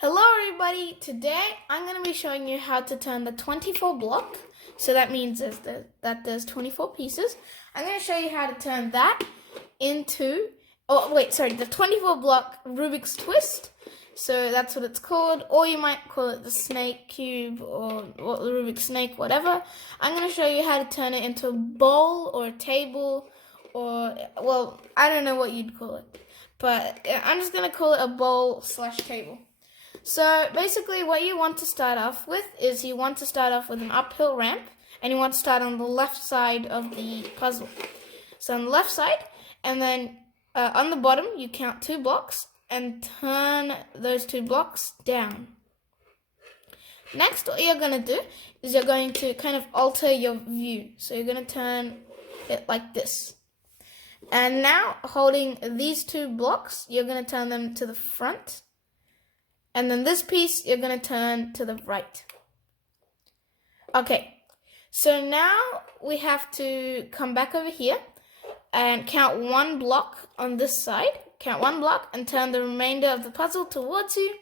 Hello everybody, today I'm going to be showing you how to turn the 24 block, so that means that there's 24 pieces. I'm going to show you how to turn that into, the 24 block Rubik's Twist, so that's what it's called, or you might call it the snake cube or the Rubik's snake, whatever. I'm going to show you how to turn it into a bowl or a table or, well, I don't know what you'd call it, but I'm just going to call it a bowl / table. So basically what you want to start off with is you want to start off with an uphill ramp, and you want to start on the left side of the puzzle. So on the left side, and then on the bottom you count 2 blocks and turn those 2 blocks down. Next, what you're going to do is you're going to kind of alter your view. So you're going to turn it like this. And now holding these 2 blocks, you're going to turn them to the front. And then this piece, you're going to turn to the right. Okay, so now we have to come back over here and count 1 block on this side. Count 1 block and turn the remainder of the puzzle towards you.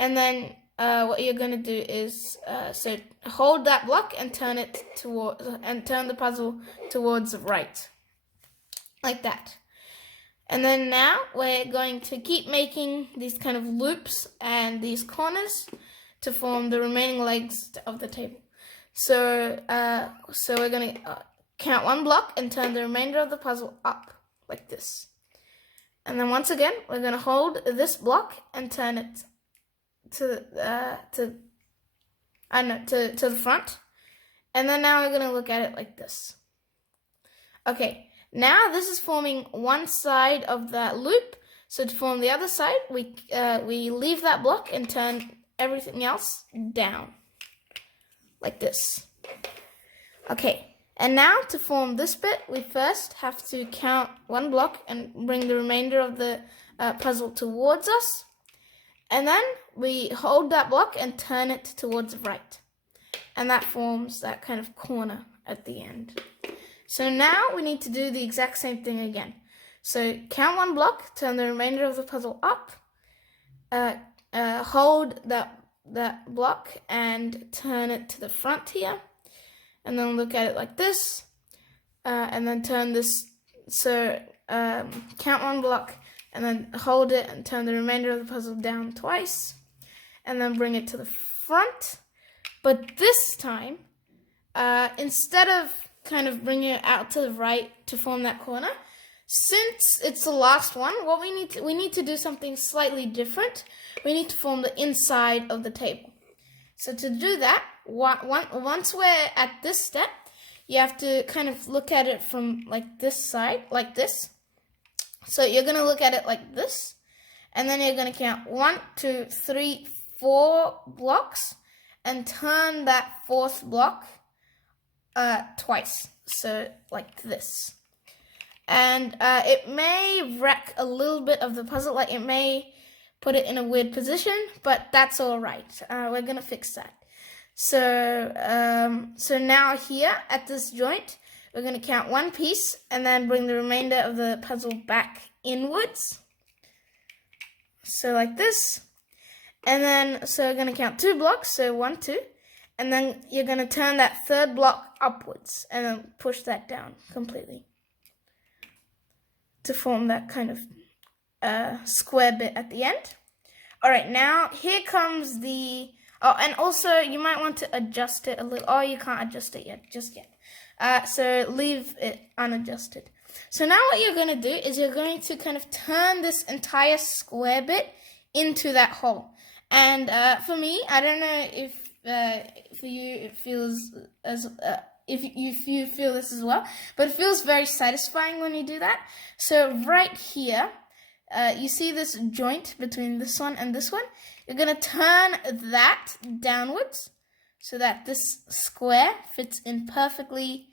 And then what you're going to do is, so hold that block and turn the puzzle towards the right. Like that. And then now we're going to keep making these kind of loops and these corners to form the remaining legs of the table. So we're going to count 1 block and turn the remainder of the puzzle up like this. And then once again, we're going to hold this block and turn it to the front. And then now we're going to look at it like this. Okay. Now this is forming one side of that loop. So to form the other side, we leave that block and turn everything else down, like this. Okay, and now to form this bit, we first have to count 1 block and bring the remainder of the puzzle towards us. And then we hold that block and turn it towards the right. And that forms that kind of corner at the end. So now we need to do the exact same thing again. So count 1 block, turn the remainder of the puzzle up, hold that block and turn it to the front here, and then look at it like this, and then turn this, so count 1 block and then hold it and turn the remainder of the puzzle down twice, and then bring it to the front. But this time, instead of kind of bringing it out to the right to form that corner, since it's the last one, what we need to do something slightly different. We need to form the inside of the table. So to do that, once we're at this step, you have to kind of look at it from like this side, like this. So you're going to look at it like this, and then you're going to count 1, 2, 3, 4 blocks and turn that 4th block twice, so like this. And it may wreck a little bit of the puzzle, like it may put it in a weird position, but that's all right. We're gonna fix that. So now here at this joint, we're gonna count 1 piece and then bring the remainder of the puzzle back inwards. So like this. And then, so we're gonna count 2 blocks, so 1, 2. And then you're going to turn that 3rd block upwards and then push that down completely to form that kind of square bit at the end. All right, now here comes the, and also you might want to adjust it a little. Oh, you can't adjust it just yet. So leave it unadjusted. So now what you're going to do is you're going to kind of turn this entire square bit into that hole. And for me, I don't know if for you it feels as if you feel this as well, but it feels very satisfying when you do that. So right here, you see this joint between this one and this one. You're gonna turn that downwards so that this square fits in perfectly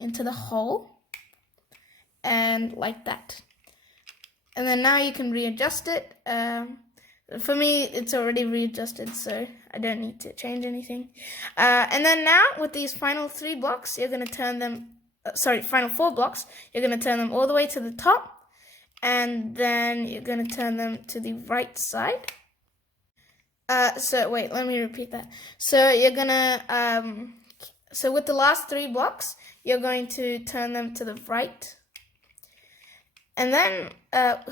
into the hole, and like that. And then now you can readjust it. For me, it's already readjusted, so I don't need to change anything. And then now, with these final 3 blocks, you're going to turn them, final 4 blocks, you're going to turn them all the way to the top, and then you're going to turn them to the right side. So wait, let me repeat that. So you're gonna, so with the last 3 blocks, you're going to turn them to the right. And then,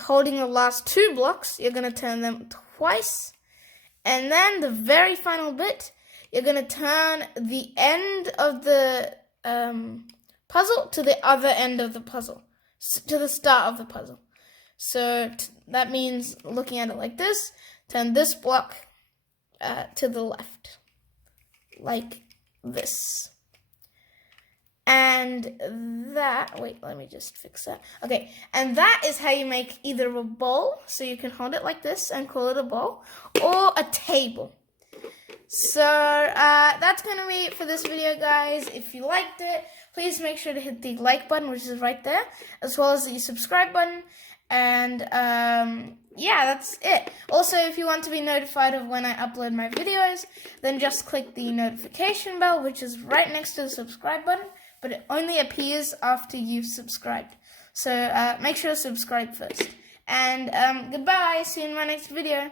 holding the last 2 blocks, you're gonna turn them twice. And then the very final bit, you're gonna turn the end of the puzzle to the other end of the puzzle, to the start of the puzzle. So that means looking at it like this, turn this block to the left, like this. And that, wait, let me just fix that. Okay, and that is how you make either a bowl, so you can hold it like this and call it a bowl, or a table. So that's going to be it for this video, guys. If you liked it, please make sure to hit the like button, which is right there, as well as the subscribe button. And yeah, that's it. Also, if you want to be notified of when I upload my videos, then just click the notification bell, which is right next to the subscribe button, but it only appears after you've subscribed. So make sure to subscribe first. And goodbye, see you in my next video.